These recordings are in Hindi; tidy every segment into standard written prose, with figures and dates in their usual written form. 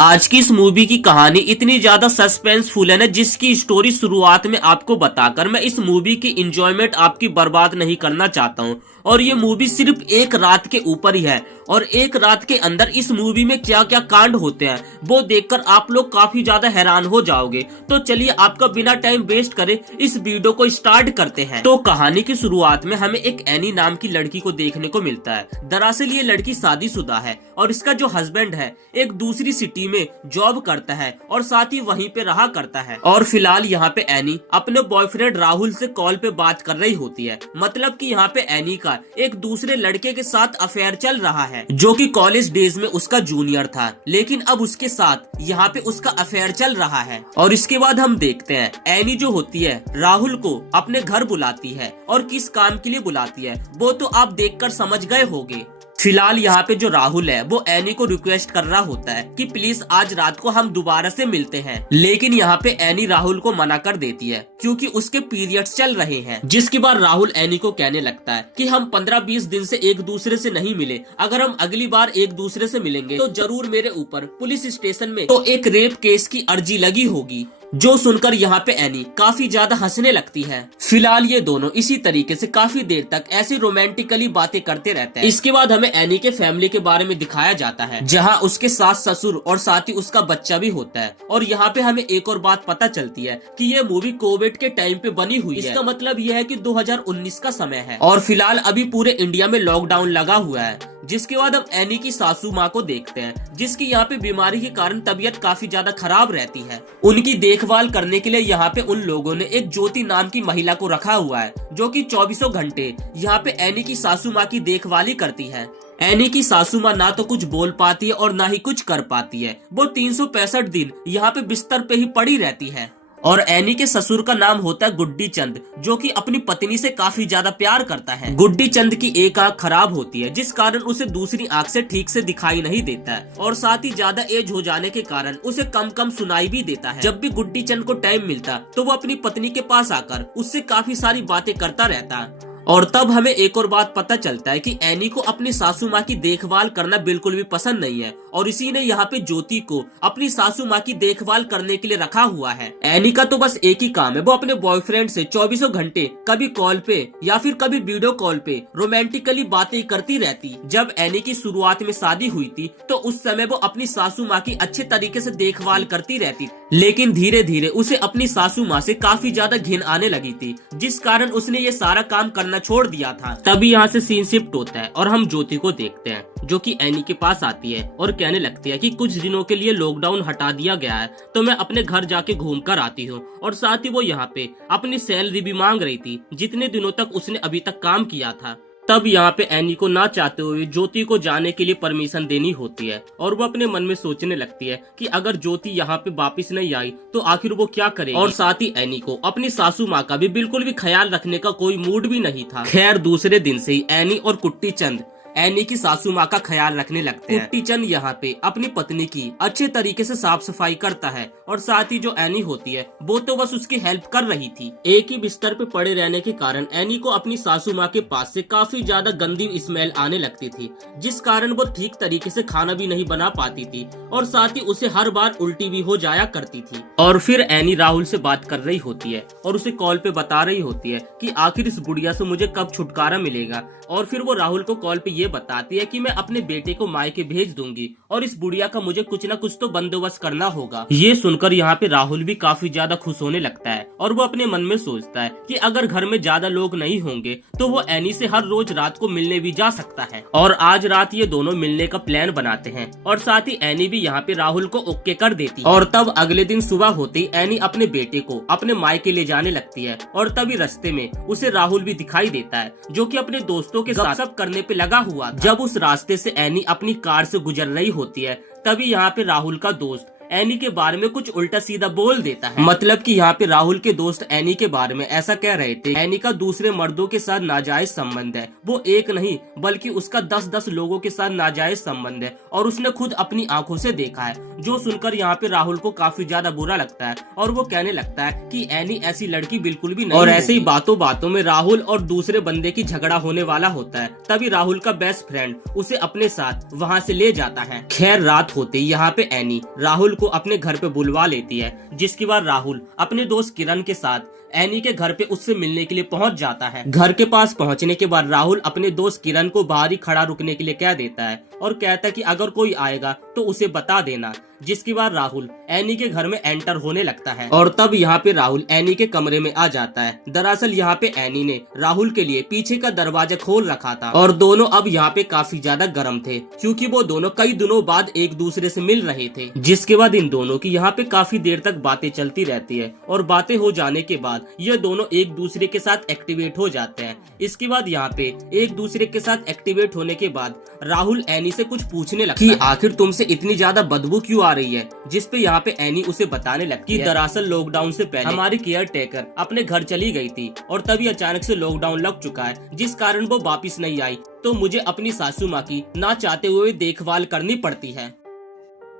आज की इस मूवी की कहानी इतनी ज्यादा सस्पेंसफुल है ना, जिसकी स्टोरी शुरुआत में आपको बताकर मैं इस मूवी की एंजॉयमेंट आपकी बर्बाद नहीं करना चाहता हूँ। और ये मूवी सिर्फ एक रात के ऊपर ही है और एक रात के अंदर इस मूवी में क्या क्या कांड होते हैं वो देखकर आप लोग काफी ज्यादा हैरान हो जाओगे। तो चलिए आपका बिना टाइम वेस्ट करे इस वीडियो को स्टार्ट करते हैं। तो कहानी की शुरुआत में हमें एक एनी नाम की लड़की को देखने को मिलता है। दरअसल ये लड़की शादीशुदा है और इसका जो हस्बैंड है एक दूसरी सिटी में जॉब करता है और साथ ही वहीं पे रहा करता है। और फिलहाल यहाँ पे एनी अपने बॉयफ्रेंड राहुल से कॉल पे बात कर रही होती है। मतलब कि यहाँ पे एनी का एक दूसरे लड़के के साथ अफेयर चल रहा है जो कि कॉलेज डेज में उसका जूनियर था, लेकिन अब उसके साथ यहाँ पे उसका अफेयर चल रहा है। और इसके बाद हम देखते हैं एनी जो होती है राहुल को अपने घर बुलाती है और किस काम के लिए बुलाती है वो तो आप देखकर समझ गए होंगे। फिलहाल यहाँ पे जो राहुल है वो एनी को रिक्वेस्ट कर रहा होता है कि प्लीज आज रात को हम दोबारा से मिलते हैं, लेकिन यहाँ पे एनी राहुल को मना कर देती है क्योंकि उसके पीरियड्स चल रहे हैं। जिसके बाद राहुल एनी को कहने लगता है कि हम 15-20 दिन से एक दूसरे से नहीं मिले, अगर हम अगली बार एक दूसरे से मिलेंगे तो जरूर मेरे ऊपर पुलिस स्टेशन में तो एक रेप केस की अर्जी लगी होगी। जो सुनकर यहाँ पे एनी काफी ज्यादा हंसने लगती है। फिलहाल ये दोनों इसी तरीके से काफी देर तक ऐसी रोमांटिकली बातें करते रहते हैं। इसके बाद हमें एनी के फैमिली के बारे में दिखाया जाता है जहाँ उसके सास ससुर और साथ ही उसका बच्चा भी होता है। और यहाँ पे हमें एक और बात पता चलती है कि ये मूवी कोविड के टाइम पे बनी हुई है। इसका मतलब यह है कि 2019 का समय है और फिलहाल अभी पूरे इंडिया में लॉकडाउन लगा हुआ है। जिसके बाद हम एनी की सासू माँ को देखते हैं जिसकी यहाँ पे बीमारी के कारण तबीयत काफी ज्यादा खराब रहती है। उनकी देखभाल करने के लिए यहाँ पे उन लोगों ने एक ज्योति नाम की महिला को रखा हुआ है जो कि 24 घंटे यहाँ पे एनी की सासू माँ की देखभाल ही करती है। एनी की सासू माँ ना तो कुछ बोल पाती है और ना ही कुछ कर पाती है। वो 365 दिन यहाँ पे बिस्तर पे ही पड़ी रहती है। और एनी के ससुर का नाम होता है गुड्डी चंद जो कि अपनी पत्नी से काफी ज्यादा प्यार करता है। गुड्डी चंद की एक आंख खराब होती है जिस कारण उसे दूसरी आंख से ठीक से दिखाई नहीं देता है और साथ ही ज्यादा एज हो जाने के कारण उसे कम कम सुनाई भी देता है। जब भी गुड्डी चंद को टाइम मिलता तो वो अपनी पत्नी के पास आकर उससे काफी सारी बातें करता रहता है। और तब हमें एक और बात पता चलता है कि एनी को अपनी सासू माँ की देखभाल करना बिल्कुल भी पसंद नहीं है और इसी ने यहाँ पे ज्योति को अपनी सासू माँ की देखभाल करने के लिए रखा हुआ है। एनी का तो बस एक ही काम है, वो अपने बॉयफ्रेंड से 24 घंटे कभी कॉल पे या फिर कभी वीडियो कॉल पे रोमांटिकली बातें करती रहती। जब एनी की शुरुआत में शादी हुई थी तो उस समय वो अपनी सासू माँ की अच्छे तरीके से देखभाल करती रहती, लेकिन धीरे धीरे उसे अपनी सासू माँ से काफी ज्यादा घिन आने लगी थी जिस कारण उसने ये सारा काम करना छोड़ दिया था। तभी यहाँ से सीन शिफ्ट होता है और हम ज्योति को देखते हैं जो कि एनी के पास आती है और कहने लगती है कि कुछ दिनों के लिए लॉकडाउन हटा दिया गया है तो मैं अपने घर जाके घूम कर आती हूँ। और साथ ही वो यहाँ पे अपनी सैलरी भी मांग रही थी जितने दिनों तक उसने अभी तक काम किया था। तब यहाँ पे एनी को ना चाहते हुए ज्योति को जाने के लिए परमिशन देनी होती है और वो अपने मन में सोचने लगती है कि अगर ज्योति यहाँ पे वापस नहीं आई तो आखिर वो क्या करेगी। और साथ ही एनी को अपनी सासू माँ का भी बिल्कुल भी ख्याल रखने का कोई मूड भी नहीं था। खैर दूसरे दिन से ही एनी और कुट्टी चंद एनी की सासू माँ का ख्याल रखने लगते हैं। कुट्टी चंद यहाँ पे अपनी पत्नी की अच्छे तरीके से साफ सफाई करता है और साथ ही जो एनी होती है वो तो बस उसकी हेल्प कर रही थी। एक ही बिस्तर पे पड़े रहने के कारण एनी को अपनी सासू माँ के पास से काफी ज्यादा गंदी स्मेल आने लगती थी जिस कारण वो ठीक तरीके से खाना भी नहीं बना पाती थी और साथ ही उसे हर बार उल्टी भी हो जाया करती थी। और फिर एनी राहुल से बात कर रही होती है और उसे कॉल पे बता रही होती है कि आखिर इस बुढ़िया से मुझे कब छुटकारा मिलेगा। और फिर वो राहुल को कॉल पे ये बताती है कि मैं अपने बेटे को मायके भेज दूंगी और इस बुढ़िया का मुझे कुछ न कुछ तो बंदोबस्त करना होगा। ये सुनकर यहाँ पे राहुल भी काफी ज्यादा खुश होने लगता है और वो अपने मन में सोचता है कि अगर घर में ज्यादा लोग नहीं होंगे तो वो एनी से हर रोज रात को मिलने भी जा सकता है। और आज रात ये दोनों मिलने का प्लान बनाते हैं और साथ ही एनी भी यहाँ पे राहुल को ओके कर देती है। और तब अगले दिन सुबह होते ही एनी अपने बेटे को अपने मायके ले जाने लगती है और तभी रास्ते में उसे राहुल भी दिखाई देता है जो कि अपने दोस्तों के साथ गपशप करने पे लगा हुआ था। जब उस रास्ते से एनी अपनी कार से गुजर रही होती है तभी यहाँ पे राहुल का दोस्त एनी के बारे में कुछ उल्टा सीधा बोल देता है। मतलब कि यहाँ पे राहुल के दोस्त एनी के बारे में ऐसा कह रहे थे, एनी का दूसरे मर्दों के साथ नाजायज संबंध है, वो एक नहीं बल्कि उसका 10-10 लोगों के साथ नाजायज संबंध है और उसने खुद अपनी आंखों से देखा है। जो सुनकर यहाँ पे राहुल को काफी ज्यादा बुरा लगता है और वो कहने लगता है कि एनी ऐसी लड़की बिल्कुल भी नहीं। और ऐसे ही बातों बातों में राहुल और दूसरे बंदे की झगड़ा होने वाला होता है। तभी राहुल का बेस्ट फ्रेंड उसे अपने साथ वहाँ से ले जाता है। खैर रात होते ही यहाँ पे एनी राहुल को अपने घर पे बुलवा लेती है, जिसके बाद राहुल अपने दोस्त किरण के साथ एनी के घर पे उससे मिलने के लिए पहुंच जाता है। घर के पास पहुंचने के बाद राहुल अपने दोस्त किरण को बाहर ही खड़ा रुकने के लिए कह देता है और कहता है कि अगर कोई आएगा तो उसे बता देना। जिसके बाद राहुल एनी के घर में एंटर होने लगता है और तब यहाँ पे राहुल एनी के कमरे में आ जाता है। दरअसल यहाँ पे एनी ने राहुल के लिए पीछे का दरवाजा खोल रखा था और दोनों अब यहाँ पे काफी ज्यादा गर्म थे, क्योंकि वो दोनों कई दिनों बाद एक दूसरे से मिल रहे थे। जिसके बाद इन दोनों की यहाँ पे काफी देर तक बातें चलती रहती है और बातें हो जाने के बाद ये दोनों एक दूसरे के साथ एक्टिवेट हो जाते हैं। इसके बाद यहाँ पे एक दूसरे के साथ एक्टिवेट होने के बाद राहुल एनी से कुछ पूछने लगता है कि आखिर तुमसे इतनी ज्यादा बदबू क्यों आ रही है। जिस पे यहाँ पे एनी उसे बताने लगती है दरअसल लॉकडाउन से पहले हमारी केयर टेकर अपने घर चली गई थी और तभी अचानक से लॉकडाउन लग चुका है, जिस कारण वो वापिस नहीं आई, तो मुझे अपनी सासू माँ की ना चाहते हुए देखभाल करनी पड़ती है।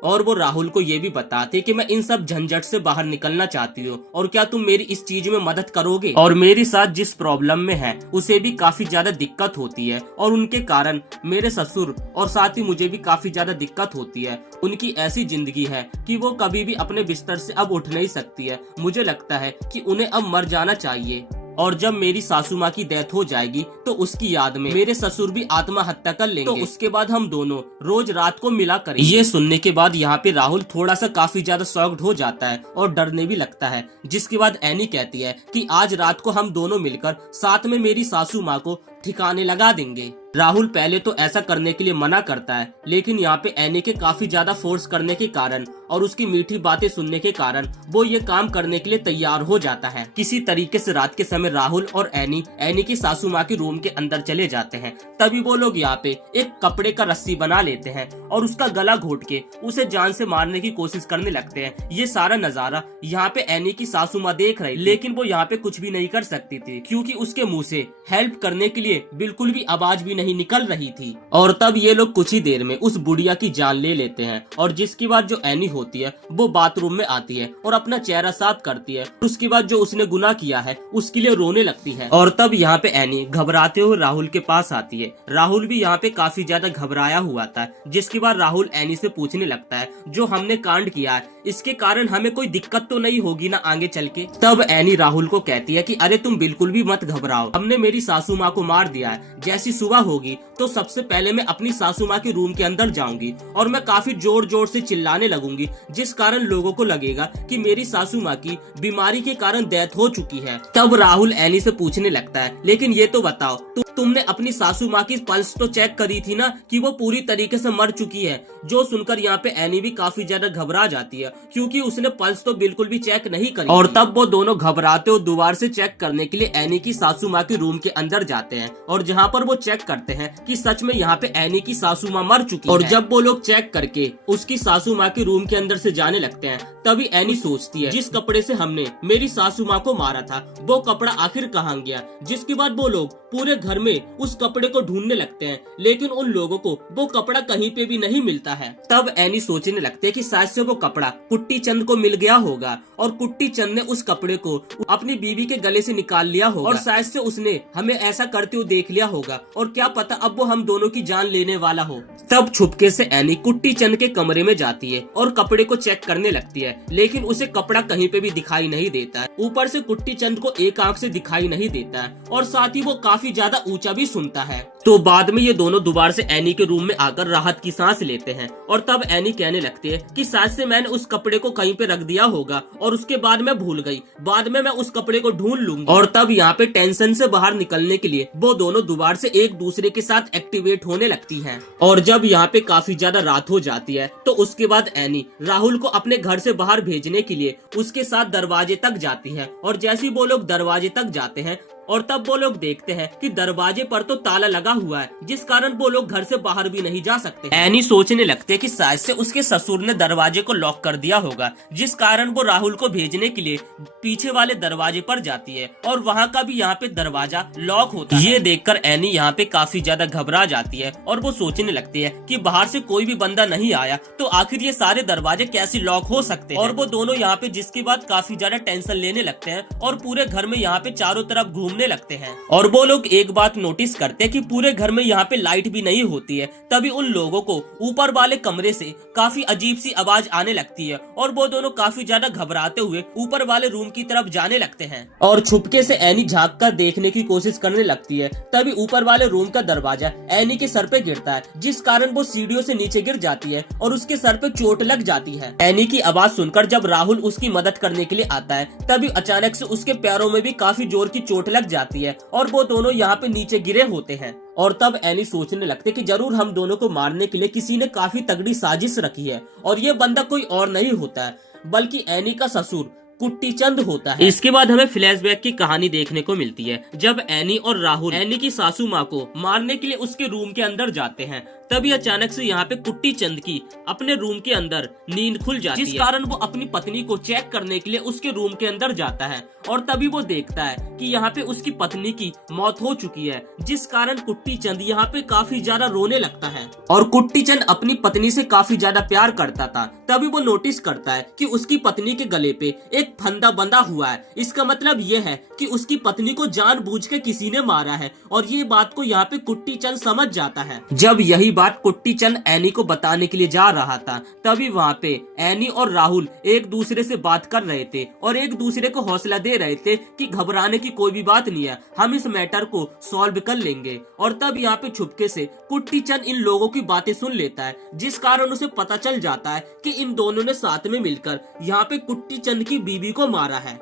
और वो राहुल को ये भी बताते कि मैं इन सब झंझट से बाहर निकलना चाहती हूँ और क्या तुम मेरी इस चीज में मदद करोगे। और मेरे साथ जिस प्रॉब्लम में है उसे भी काफी ज्यादा दिक्कत होती है और उनके कारण मेरे ससुर और साथ ही मुझे भी काफी ज्यादा दिक्कत होती है। उनकी ऐसी जिंदगी है कि वो कभी भी अपने बिस्तर से अब उठ नहीं सकती है। मुझे लगता है कि उन्हें अब मर जाना चाहिए और जब मेरी सासू माँ की डेथ हो जाएगी तो उसकी याद में मेरे ससुर भी आत्महत्या कर लेंगे, तो उसके बाद हम दोनों रोज रात को मिला करेंगे। ये सुनने के बाद यहाँ पे राहुल थोड़ा सा काफी ज्यादा शॉक्ड हो जाता है और डरने भी लगता है। जिसके बाद एनी कहती है कि आज रात को हम दोनों मिलकर साथ में मेरी सासू माँ को ठिकाने लगा देंगे। राहुल पहले तो ऐसा करने के लिए मना करता है, लेकिन यहाँ पे एनी के काफी ज्यादा फोर्स करने के कारण और उसकी मीठी बातें सुनने के कारण वो ये काम करने के लिए तैयार हो जाता है। किसी तरीके से रात के समय राहुल और एनी की सासू माँ के रूम के अंदर चले जाते हैं। तभी वो लोग यहाँ पे एक कपड़े का रस्सी बना लेते हैं और उसका गला घोट के उसे जान से मारने की कोशिश करने लगते हैं। ये सारा नजारा यहाँ पे एनी की सासू माँ देख रही, लेकिन वो यहाँ पे कुछ भी नहीं कर सकती थी, क्योंकि उसके मुँह से हेल्प करने के लिए बिल्कुल भी आवाज भी नहीं निकल रही थी। और तब ये लोग कुछ ही देर में उस बुढ़िया की जान ले लेते हैं और जिसके बाद जो एनी होती है वो बाथरूम में आती है और अपना चेहरा साफ करती है। उसके बाद जो उसने गुनाह किया है उसके लिए रोने लगती है। और तब यहाँ पे एनी घबराते हुए राहुल के पास आती है। राहुल भी यहाँ पे काफी ज्यादा घबराया हुआ था। जिसके बाद राहुल एनी से पूछने लगता है जो हमने कांड किया है इसके कारण हमें कोई दिक्कत तो नहीं होगी ना आगे चल के। तब एनी राहुल को कहती है कि अरे तुम बिल्कुल भी मत घबराओ, हमने मेरी सासू माँ को मार दिया है। जैसी सुबह होगी तो सबसे पहले मैं अपनी सासू माँ के रूम के अंदर जाऊंगी और मैं काफी जोर जोर से चिल्लाने लगूंगी, जिस कारण लोगों को लगेगा कि मेरी सासू माँ की बीमारी के कारण डेथ हो चुकी है। तब राहुल एनी से पूछने लगता है लेकिन ये तो बताओ तुमने अपनी सासू माँ की पल्स तो चेक करी थी ना कि वो पूरी तरीके से मर चुकी है। जो सुनकर यहाँ पे एनी भी काफी ज्यादा घबरा जाती है, क्योंकि उसने पल्स तो बिल्कुल भी चेक नहीं करी। और तब वो दोनों घबराते और दोबारा से चेक करने के लिए एनी की सासू माँ के रूम के अंदर जाते हैं और जहाँ पर वो चेक करते हैं कि सच में यहाँ पे एनी की सासू माँ मर चुकी है। और जब वो लोग चेक करके उसकी सासू माँ के रूम के अंदर से जाने लगते हैं, तभी एनी सोचती है जिस कपड़े से हमने मेरी सासू माँ को मारा था वो कपड़ा आखिर कहाँ गया। जिसके बाद वो लोग पूरे घर में उस कपड़े को ढूंढने लगते हैं, लेकिन उन लोगों को वो कपड़ा कहीं पे भी नहीं मिलता है। तब एनी सोचने लगते हैं कि शायद से वो कपड़ा कुट्टी चंद को मिल गया होगा और कुट्टी चंद ने उस कपड़े को अपनी बीवी के गले से निकाल लिया होगा और शायद से उसने हमें ऐसा करते हुए देख लिया होगा और क्या पता अब वो हम दोनों की जान लेने वाला हो। तब छुपके से एनी कुट्टी चंद के कमरे में जाती है और कपड़े को चेक करने लगती है, लेकिन उसे कपड़ा कहीं पे भी दिखाई नहीं देता है। ऊपर से कुट्टी चंद को एक आंख से दिखाई नहीं देता है और साथ ही वो काफी ज्यादा ऊंचा भी सुनता है। तो बाद में ये दोनों दोबारा से एनी के रूम में आकर राहत की सांस लेते हैं और तब एनी कहने लगती है कि शायद से मैंने उस कपड़े को कहीं पे रख दिया होगा और उसके बाद मैं भूल गई, बाद में मैं उस कपड़े को ढूंढ लूंगी। और तब यहाँ पे टेंशन से बाहर निकलने के लिए वो दोनों दोबारा से एक दूसरे के साथ एक्टिवेट होने लगती हैं। और जब यहाँ पे काफी ज्यादा रात हो जाती है तो उसके बाद एनी राहुल को अपने घर से बाहर भेजने के लिए उसके साथ दरवाजे तक जाती है और जैसे ही वो लोग दरवाजे तक जाते हैं और तब वो लोग देखते हैं कि दरवाजे पर तो ताला लगा हुआ है, जिस कारण वो लोग घर से बाहर भी नहीं जा सकते। एनी सोचने लगते हैं कि शायद से उसके ससुर ने दरवाजे को लॉक कर दिया होगा, जिस कारण वो राहुल को भेजने के लिए पीछे वाले दरवाजे पर जाती है और वहाँ का भी यहाँ पे दरवाजा लॉक होता है। ये देखकर एनी यहाँ पे काफी ज्यादा घबरा जाती है और वो सोचने लगती है कि बाहर से कोई भी बंदा नहीं आया तो आखिर ये सारे दरवाजे कैसे लॉक हो सकते हैं। और वो दोनों यहाँ पे जिसके बाद काफी ज्यादा टेंशन लेने लगते हैं और पूरे घर में यहाँ पे चारों तरफ घूमने लगते हैं। और वो लोग एक बात नोटिस करते हैं कि पूरे घर में यहाँ पे लाइट भी नहीं होती है। तभी उन लोगों को ऊपर वाले कमरे से काफी अजीब सी आवाज आने लगती है और वो दोनों काफी ज्यादा घबराते हुए ऊपर वाले रूम की तरफ जाने लगते हैं और छुपके से एनी झांक कर देखने की कोशिश करने लगती है। तभी ऊपर वाले रूम का दरवाजा एनी के सर पे गिरता है, जिस कारण वो सीढ़ियों से नीचे गिर जाती है और उसके सर पे चोट लग जाती है। एनी की आवाज सुनकर जब राहुल उसकी मदद करने के लिए आता है तभी अचानक से उसके पैरों में भी काफी जोर की चोट लग जाती है और वो दोनों यहाँ पे नीचे गिरे होते हैं। और तब एनी सोचने लगते कि जरूर हम दोनों को मारने के लिए किसी ने काफी तगड़ी साजिश रखी है और ये बंदा कोई और नहीं होता है बल्कि एनी का ससुर कुट्टी चंद होता है। इसके बाद हमें फ्लैशबैक की कहानी देखने को मिलती है जब एनी और राहुल एनी की सासू माँ को मारने के लिए उसके रूम के अंदर जाते हैं। तभी अचानक से यहाँ पे कुट्टी चंद की अपने रूम के अंदर नींद खुल जाती है, जिस कारण वो अपनी पत्नी को चेक करने के लिए उसके रूम के अंदर जाता है और तभी वो देखता है कि यहाँ पे उसकी पत्नी की मौत हो चुकी है, जिस कारण कुट्टी चंद यहाँ पे काफी ज्यादा रोने लगता है। और कुट्टी चंद अपनी पत्नी से काफी ज्यादा प्यार करता था। तभी वो नोटिस करता है कि उसकी पत्नी के गले पे एक फंदा बंधा हुआ है। इसका मतलब ये है कि उसकी पत्नी को जानबूझ के किसी ने मारा है और ये बात को यहाँ पे कुट्टी चंद समझ जाता है। जब यही बात कुट्टी चंद एनी को बताने के लिए जा रहा था तभी वहाँ पे एनी और राहुल एक दूसरे से बात कर रहे थे और एक दूसरे को हौसला दे रहे थे कि घबराने की कोई भी बात नहीं है, हम इस मैटर को सॉल्व कर लेंगे। और तब यहाँ पे छुपके से कुट्टी चंद इन लोगों की बातें सुन लेता है, जिस कारण उसे पता चल जाता है कि इन दोनों ने साथ में मिलकर यहाँ पे कुट्टी चंद की बीवी को मारा है।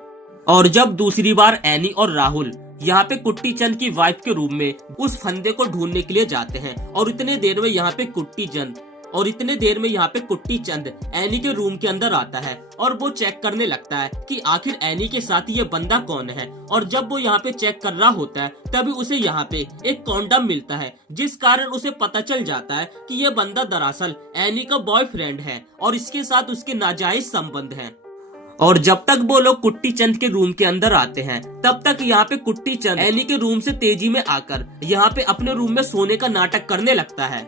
और जब दूसरी बार एनी और राहुल यहाँ पे कुट्टी चंद की वाइफ के रूम में उस फंदे को ढूंढने के लिए जाते हैं और इतने देर में यहाँ पे कुट्टी चंद एनी के रूम के अंदर आता है और वो चेक करने लगता है कि आखिर एनी के साथ ये बंदा कौन है। और जब वो यहाँ पे चेक कर रहा होता है तभी उसे यहाँ पे एक कॉन्डम मिलता है, जिस कारण उसे पता चल जाता है कि ये बंदा दरअसल एनी का बॉयफ्रेंड है और इसके साथ उसके नाजायज संबंध है। और जब तक वो लोग कुट्टी चंद के रूम के अंदर आते हैं तब तक यहाँ पे कुट्टी चंद एनी के रूम से तेजी में आकर यहाँ पे अपने रूम में सोने का नाटक करने लगता है।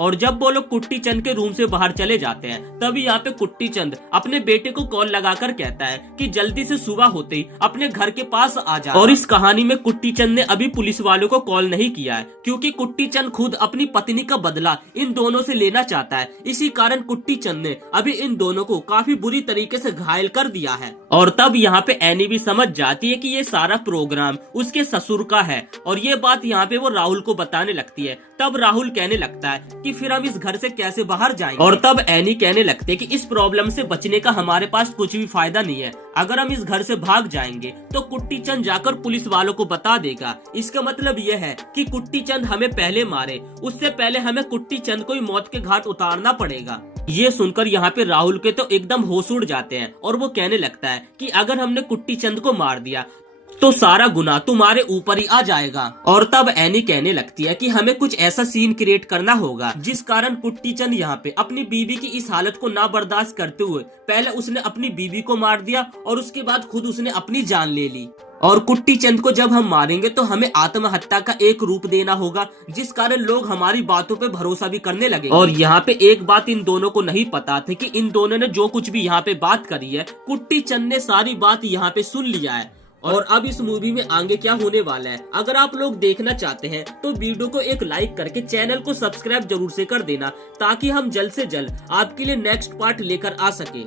और जब वो लोग कुट्टी चंद के रूम से बाहर चले जाते हैं तभी यहाँ पे कुट्टी चंद अपने बेटे को कॉल लगाकर कहता है कि जल्दी से सुबह होते ही अपने घर के पास आ जाए। और इस कहानी में कुट्टी चंद ने अभी पुलिस वालों को कॉल नहीं किया है, क्योंकि कुट्टी चंद खुद अपनी पत्नी का बदला इन दोनों से लेना चाहता है। इसी कारण कुट्टी चंद ने अभी इन दोनों को काफी बुरी तरीके से घायल कर दिया है। और तब यहाँ पे एनी भी समझ जाती है कि ये सारा प्रोग्राम उसके ससुर का है और ये बात यहाँ पे वो राहुल को बताने लगती है। तब राहुल कहने लगता है कि फिर हम इस घर से कैसे बाहर जाएंगे। और तब एनी कहने लगते कि इस प्रॉब्लम से बचने का हमारे पास कुछ भी फायदा नहीं है। अगर हम इस घर से भाग जाएंगे तो कुट्टी चंद जाकर पुलिस वालों को बता देगा। इसका मतलब यह है कि कुट्टी चंद हमें पहले मारे, उससे पहले हमें कुट्टी चंद को ही मौत के घाट उतारना पड़ेगा। ये सुनकर यहाँ पे राहुल के तो एकदम होश उड़ जाते हैं और वो कहने लगता है कि अगर हमने कुट्टी चंद को मार दिया तो सारा गुनाह तुम्हारे ऊपर ही आ जाएगा। और तब एनी कहने लगती है कि हमें कुछ ऐसा सीन क्रिएट करना होगा जिस कारण कुट्टी चंद यहाँ पे अपनी बीवी की इस हालत को ना बर्दाश्त करते हुए पहले उसने अपनी बीवी को मार दिया और उसके बाद खुद उसने अपनी जान ले ली। और कुट्टी चंद को जब हम मारेंगे तो हमें आत्महत्या का एक रूप देना होगा, जिस कारण लोग हमारी बातों पे भरोसा भी करने लगे। और यहाँ पे एक बात इन दोनों को नहीं पता थी कि इन दोनों ने जो कुछ भी यहाँ पे बात करी है कुट्टी चंद ने सारी बात यहाँ पे सुन लिया है। और अब इस मूवी में आगे क्या होने वाला है अगर आप लोग देखना चाहते हैं तो वीडियो को एक लाइक करके चैनल को सब्सक्राइब जरूर से कर देना, ताकि हम जल्द से जल्द आपके लिए नेक्स्ट पार्ट लेकर आ सके।